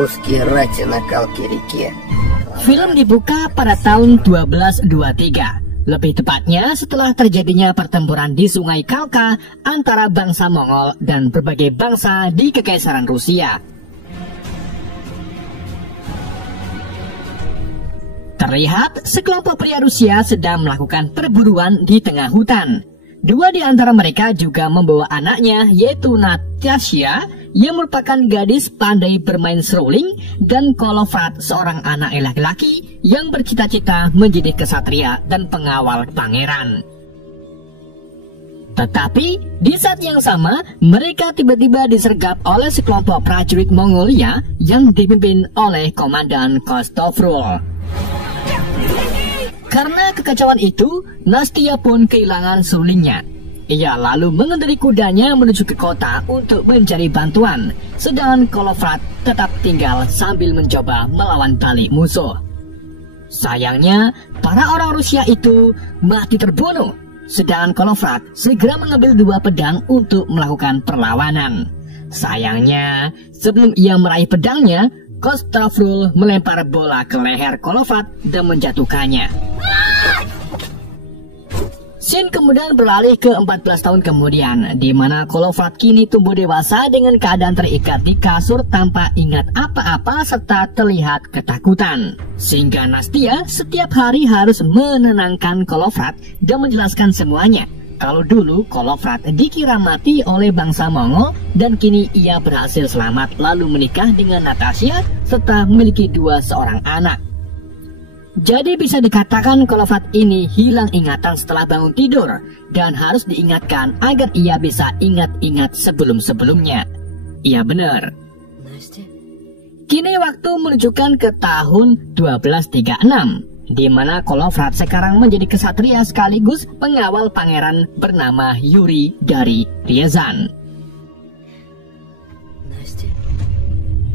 русские рати на Калке-реке. Film dibuka pada tahun 1223. Lebih tepatnya setelah terjadinya pertempuran di Sungai Kalka antara bangsa Mongol dan berbagai bangsa di Kekaisaran Rusia. Terlihat sekelompok pria Rusia sedang melakukan perburuan di tengah hutan. Dua di antara mereka juga membawa anaknya, yaitu Natasha, yang merupakan gadis pandai bermain seruling, dan Kolofrat, seorang anak laki-laki yang bercita-cita menjadi kesatria dan pengawal pangeran. Tetapi di saat yang sama, mereka tiba-tiba disergap oleh sekelompok prajurit Mongolia yang dipimpin oleh Komandan Kostofrul. Karena kekacauan itu, Nastia pun kehilangan serulingnya. Ia lalu mengendarai kudanya menuju ke kota untuk mencari bantuan, sedangkan Kolofrat tetap tinggal sambil mencoba melawan balik musuh. Sayangnya, para orang Rusia itu mati terbunuh, sedangkan Kolofrat segera mengambil dua pedang untuk melakukan perlawanan. Sayangnya, sebelum ia meraih pedangnya, Kostofrul melempar bola ke leher Kolofrat dan menjatuhkannya. Scene kemudian beralih ke 14 tahun kemudian, di mana Kolofrat kini tumbuh dewasa dengan keadaan terikat di kasur tanpa ingat apa-apa serta terlihat ketakutan. Sehingga Nastia setiap hari harus menenangkan Kolofrat dan menjelaskan semuanya. Kalau dulu Kolofrat dikira mati oleh bangsa Mongol dan kini ia berhasil selamat lalu menikah dengan Natasha serta memiliki seorang anak. Jadi bisa dikatakan Kolofrat ini hilang ingatan setelah bangun tidur dan harus diingatkan agar ia bisa ingat-ingat sebelum-sebelumnya. Iya benar. Kini waktu menunjukkan ke tahun 1236. Di mana Kolofrat sekarang menjadi kesatria sekaligus pengawal pangeran bernama Yuri dari Ryazan.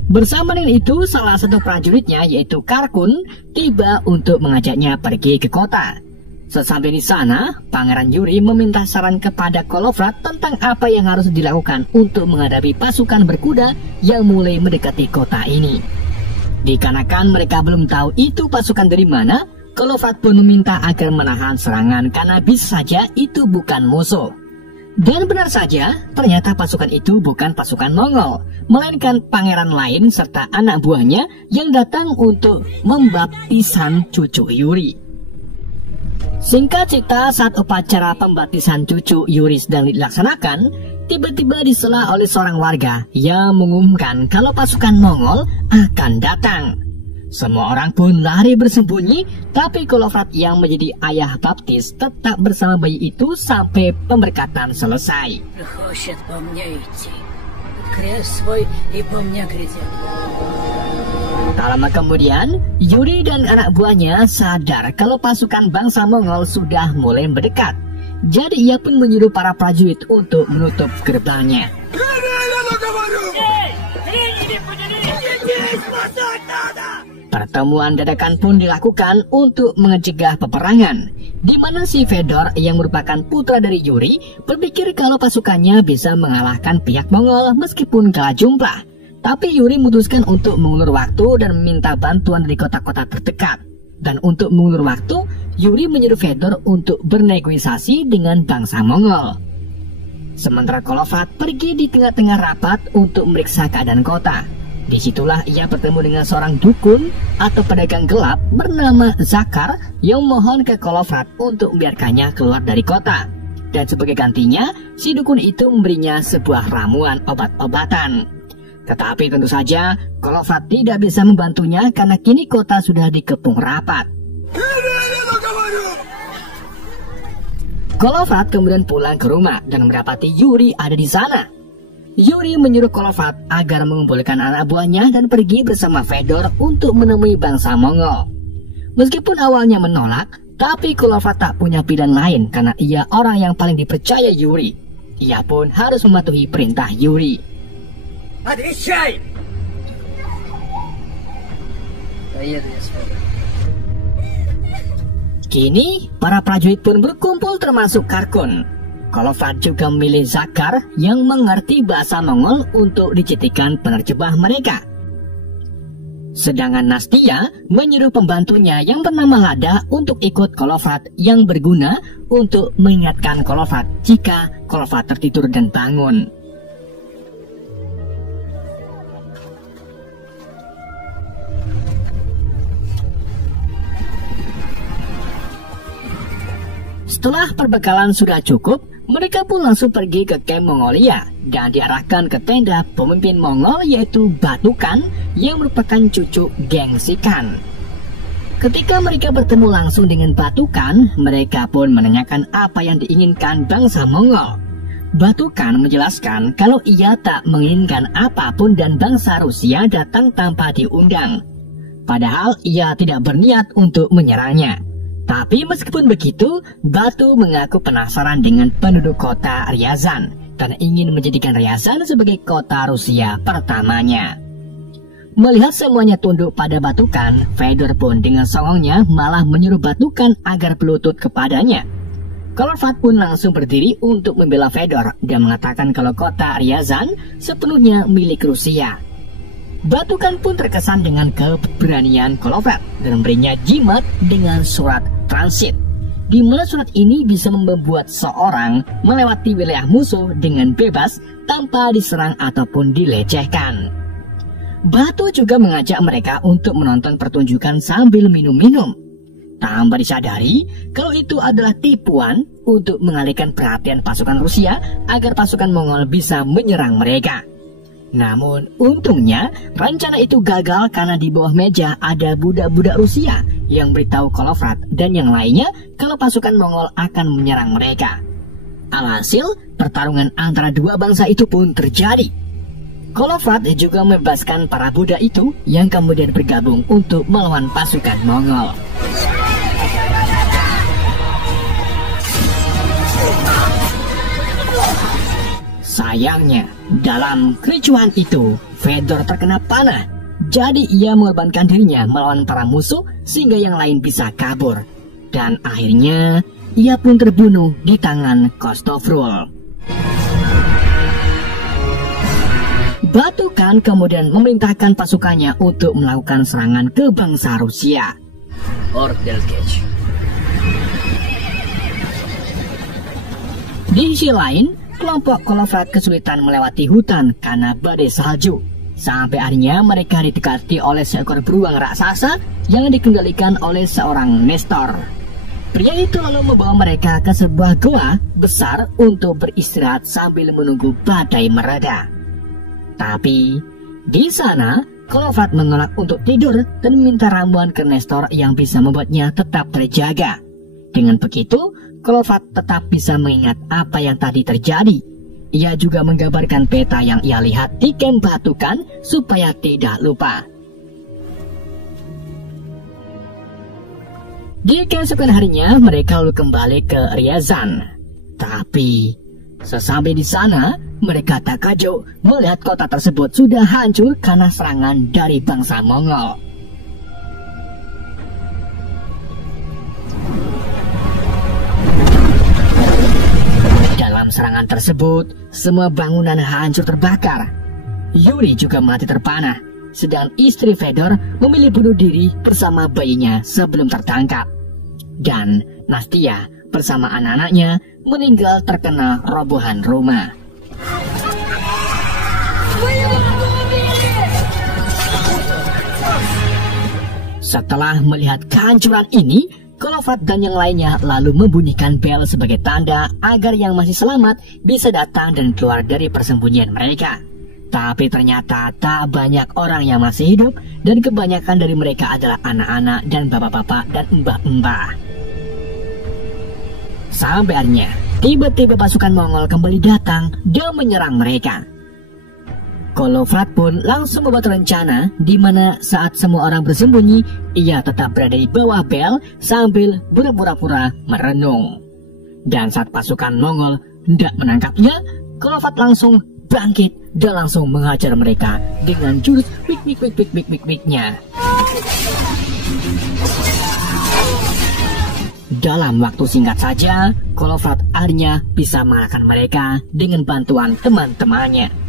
Bersama dengan itu, salah satu prajuritnya yaitu Karkun tiba untuk mengajaknya pergi ke kota. Sesampai di sana, Pangeran Yuri meminta saran kepada Kolofrat tentang apa yang harus dilakukan untuk menghadapi pasukan berkuda yang mulai mendekati kota ini. Dikarenakan mereka belum tahu itu pasukan dari mana, Kolofrat pun meminta agar menahan serangan karena bisa saja itu bukan musuh. Dan benar saja, ternyata pasukan itu bukan pasukan Mongol, melainkan pangeran lain serta anak buahnya yang datang untuk membaptisan cucu Yuri. Singkat cerita, saat upacara pembaptisan cucu Yuri sedang dilaksanakan, tiba-tiba disela oleh seorang warga yang mengumumkan kalau pasukan Mongol akan datang. Semua orang pun lari bersembunyi, tapi Kolofrat yang menjadi ayah baptis tetap bersama bayi itu sampai pemberkatan selesai. Tak lama kemudian, Yuri dan anak buahnya sadar kalau pasukan bangsa Mongol sudah mulai mendekat. Jadi ia pun menyuruh para prajurit untuk menutup gerbangnya. Pertemuan dadakan pun dilakukan untuk mencegah peperangan, di mana si Fedor yang merupakan putra dari Yuri berpikir kalau pasukannya bisa mengalahkan pihak Mongol meskipun kalah jumlah. Tapi Yuri memutuskan untuk mengulur waktu dan meminta bantuan dari kota-kota terdekat. Dan untuk mengulur waktu, Yuri menyuruh Fedor untuk bernegosiasi dengan bangsa Mongol. Sementara Kolofrat pergi di tengah-tengah rapat untuk memeriksa keadaan kota. Disitulah ia bertemu dengan seorang dukun atau pedagang gelap bernama Zakar yang mohon ke Kolofrat untuk membiarkannya keluar dari kota. Dan sebagai gantinya, si dukun itu memberinya sebuah ramuan obat-obatan. Tetapi tentu saja, Kolofrat tidak bisa membantunya karena kini kota sudah dikepung rapat. Kolofrat kemudian pulang ke rumah dan mendapati Yuri ada di sana. Yuri menyuruh Kolofrat agar mengumpulkan anak buahnya dan pergi bersama Fedor untuk menemui bangsa Mongol. Meskipun awalnya menolak, tapi Kolofrat tak punya pilihan lain karena ia orang yang paling dipercaya Yuri. Ia pun harus mematuhi perintah Yuri. Kini, para prajurit pun berkumpul termasuk Karkun. Kolofrat juga memilih Zakar yang mengerti bahasa Mongol untuk dijadikan penerjemah mereka. Sedangkan Nastia menyuruh pembantunya yang bernama Lada untuk ikut Kolofrat yang berguna untuk mengingatkan Kolofrat jika Kolofrat tertidur dan bangun. Setelah perbekalan sudah cukup, mereka pun langsung pergi ke kamp Mongolia dan diarahkan ke tenda pemimpin Mongol yaitu Batukan yang merupakan cucu geng Sikan. Ketika mereka bertemu langsung dengan Batukan, mereka pun menanyakan apa yang diinginkan bangsa Mongol. Batukan menjelaskan kalau ia tak menginginkan apapun dan bangsa Rusia datang tanpa diundang. Padahal ia tidak berniat untuk menyerangnya. Tapi meskipun begitu, Batu mengaku penasaran dengan penduduk kota Ryazan dan ingin menjadikan Ryazan sebagai kota Rusia pertamanya. Melihat semuanya tunduk pada Batukan, Fedor pun dengan songongnya malah menyuruh Batukan agar berlutut kepadanya. Kolofrat pun langsung berdiri untuk membela Fedor dan mengatakan kalau kota Ryazan sepenuhnya milik Rusia. Batukan pun terkesan dengan keberanian Kolofrat dan memberinya jimat dengan surat transit, di mana surat ini bisa membuat seorang melewati wilayah musuh dengan bebas tanpa diserang ataupun dilecehkan. Batu juga mengajak mereka untuk menonton pertunjukan sambil minum-minum, tanpa disadari kalau itu adalah tipuan untuk mengalihkan perhatian pasukan Rusia agar pasukan Mongol bisa menyerang mereka. Namun untungnya rencana itu gagal karena di bawah meja ada budak-budak Rusia yang beritahu Kolofrat dan yang lainnya kalau pasukan Mongol akan menyerang mereka. Alhasil pertarungan antara dua bangsa itu pun terjadi. Kolofrat juga membebaskan para budak itu yang kemudian bergabung untuk melawan pasukan Mongol. Sayangnya, dalam kericuhan itu, Fedor terkena panah. Jadi ia mengorbankan dirinya melawan para musuh sehingga yang lain bisa kabur. Dan akhirnya, ia pun terbunuh di tangan Kostovrul. Batukan kemudian memerintahkan pasukannya untuk melakukan serangan ke bangsa Rusia. Di sisi lain, kelompok Kolofrat kesulitan melewati hutan karena badai salju. Sampai akhirnya mereka didekati oleh seekor beruang raksasa yang dikendalikan oleh seorang Nestor. Pria itu lalu membawa mereka ke sebuah goa besar untuk beristirahat sambil menunggu badai mereda. Tapi di sana Kolofrat menolak untuk tidur dan meminta ramuan ke Nestor yang bisa membuatnya tetap terjaga. Dengan begitu, Kolofrat tetap bisa mengingat apa yang tadi terjadi. Ia juga menggambarkan peta yang ia lihat di kamp Batukan supaya tidak lupa. Di keesokan harinya, mereka lalu kembali ke Ryazan. Tapi sesampai di sana, mereka takjub melihat kota tersebut sudah hancur karena serangan dari bangsa Mongol. Dalam serangan tersebut, semua bangunan hancur terbakar. Yuri juga mati terpanah, sedang istri Fedor memilih bunuh diri bersama bayinya sebelum tertangkap. Dan Nastia bersama anak-anaknya meninggal terkena robohan rumah. Setelah melihat kehancuran ini, Kolofrat dan yang lainnya lalu membunyikan bel sebagai tanda agar yang masih selamat bisa datang dan keluar dari persembunyian mereka. Tapi ternyata tak banyak orang yang masih hidup dan kebanyakan dari mereka adalah anak-anak dan bapak-bapak dan mbah-mbah. Sampai akhirnya, tiba-tiba pasukan Mongol kembali datang dan menyerang mereka. Kolofrat pun langsung membuat rencana di mana saat semua orang bersembunyi, ia tetap berada di bawah bel sambil berpura-pura merenung. Dan saat pasukan Mongol hendak menangkapnya, Kolofrat langsung bangkit dan langsung menghajar mereka dengan jurus wik-wik-wik-wik-wik-wik-wiknya. Dalam waktu singkat saja, Kolofrat akhirnya bisa mengalahkan mereka dengan bantuan teman-temannya.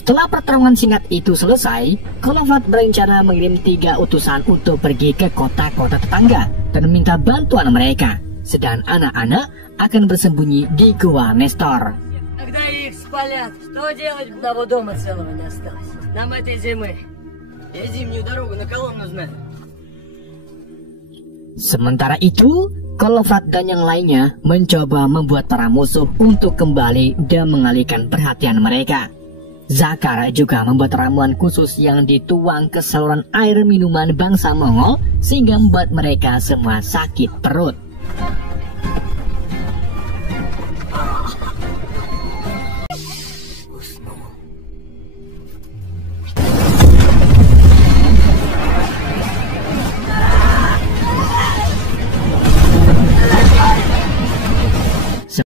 Setelah pertarungan singkat itu selesai, Kolofrat berencana mengirim 3 utusan untuk pergi ke kota-kota tetangga dan meminta bantuan mereka. Sedang anak-anak akan bersembunyi di gua Nestor. Когда их спалят, что делать? Одного дома целого не осталось. Нам этой зимы. Я зимнюю дорогу на колонну знаю. Sementara itu, Kolofrat dan yang lainnya mencoba membuat para musuh untuk kembali dan mengalihkan perhatian mereka. Zakar juga membuat ramuan khusus yang dituang ke saluran air minuman bangsa Mongol sehingga membuat mereka semua sakit perut.